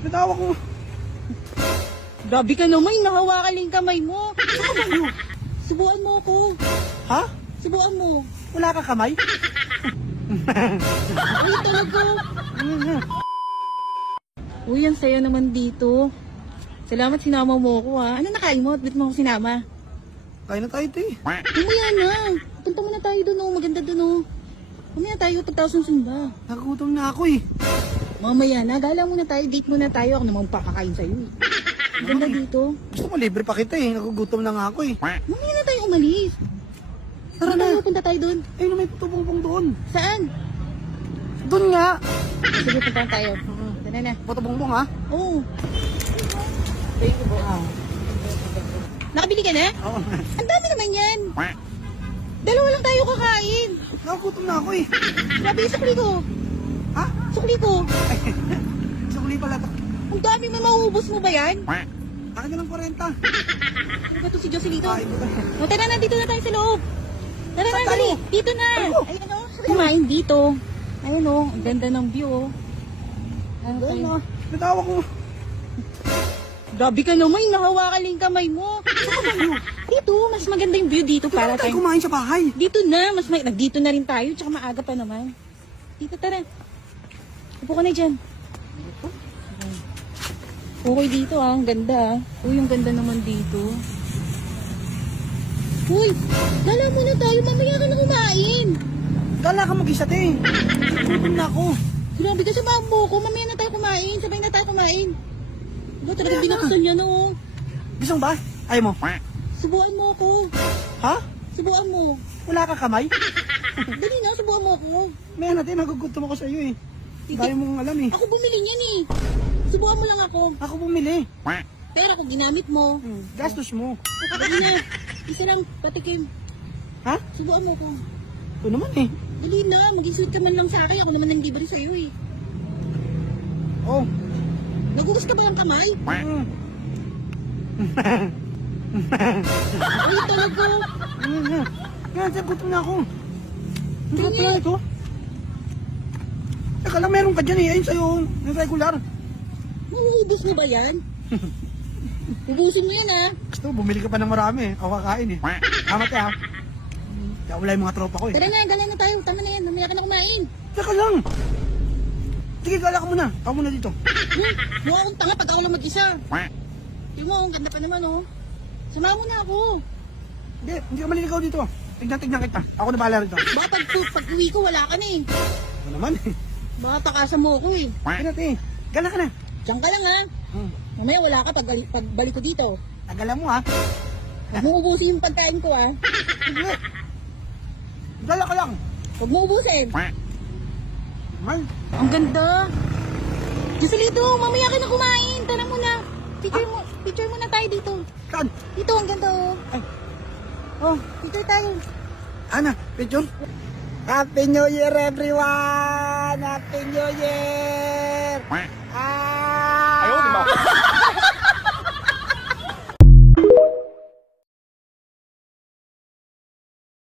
Natawa ko. Grabe ka naman, nahawakan lang yung kamay mo. Subuan mo ako. Ha? Subuan mo. Wala ka kamay? Ay, talaga. Uy, ang saya naman dito. Salamat sinama mo ako ha. Ano nakain mo? Ba't mo ako sinama? Kain na tayo, te. Mamaya na. Punta muna tayo doon oh. Maganda doon oh. Mamaya tayo pagtaos ng simba. Nagugutom na ako eh. Mamaya na. Gala muna tayo. Date muna tayo. Ako naman papakain sa'yo eh. Maganda dito. Gusto mo libre pa kita eh. Nagugutom na nga ako eh. Mamaya na tayo umalis. Tara na. Punta tayo doon. Ayun, may putubong doon. Saan? Doon nga. Sige, punta tayo. Tara na. Putubong ha? Oo. Nakabili ka na? Oo. Ang dami naman yan. Dalawa lang tayo kakain. Nagugutom na ako eh. Grabe yung sukli ko. Ha? Sukli ko. Sukli pala to. Ang dami, may mauubos mo ba yan? Akin na lang 40. Ano ba ito si Jocelito? Ay, O, tara na, dito na tayo sa loob. Tara na, Saan dali. tayo? Dito na. Ano? Ayun o. Kumain dito. Ayun o, ang ganda ng view o. Ano Doon tayo? na. Natawa ko. Grabe ka naman, nahawakan lang yung kamay mo. Dito, mas maganda yung view dito para Para tayo tayo. kumain sa bahay. Dito na, nagdito na rin tayo, tsaka maaga pa naman. Dito, tara. Upo ka na dyan. Okay dito ah, ang ganda ah. Uy, ang ganda naman dito. Uy, gala muna tayo, mamaya ka na kumain. Gala ka mag-isa, te. Nagugutom na ako. Grabe ka sa babo ko, mamaya na tayo kumain, sabay na tayo kumain. Ito talagang binaksan niya no. Gusto mo ba? Ayaw mo? Subuan mo ako. Ha? Subuan mo. Wala ka kamay? Dali na, subuan mo ako. May natin, nagugutom ako sa iyo eh. Dahil mong alam eh. Ako bumili niyan eh. Subuan mo lang ako. Ako bumili. Pero kung ginamit mo, Gastos mo. dali na. Isa lang, patikim. Ha? Subuan mo ako. Ito naman eh. Dali na, maging sweet ka man lang sa akin. Ako naman nang libre sa'yo eh. Oh. Nagugas ka ba ng kamay? Mm. Ay, talaga. Nga, gutom na ako. Hindi ka Tingin. pala ito. Teka lang, meron ka dyan eh. Ayun sa'yo, yung regular. Mauubos mo ba yan? Ubusin mo yan ah. Gusto, bumili ka pa ng marami eh. Ako kakain eh. Tama te ha. Kaya wala yung mga tropa ko eh. Tara na, gala na tayo. Tama na yan, mamaya ka na kumain. Teka lang. Sige, gala ka muna. Ako muna dito. Mukha akong tanga pag ako lang mag-isa. Tingnan mo, ang ganda pa naman oh. Sama mo na ako. Hindi ka maliligaw dito. Tignan kita. Ako na bahala rito. Baka pag uwi ko wala ka na eh. Ano naman eh. Baka takasan mo ako eh. Kaya te, gala ka na. Diyan ka lang ha. Mamaya wala ka pag balik ko dito. Tagala mo ha. Huwag mo ubusin yung pagkain ko ha. Sige. Gala ka lang. Huwag mo ubusin. Mal. Ang ganda. Joselito, mamaya ka na kumain. Tara mo na. Picture mo na tayo dito. Saan? Dito, ang ganda oh. Ay. Oh, picture tayo. Ana, picture. Happy New Year everyone! Happy New Year! Ah! Ayaw, di ba?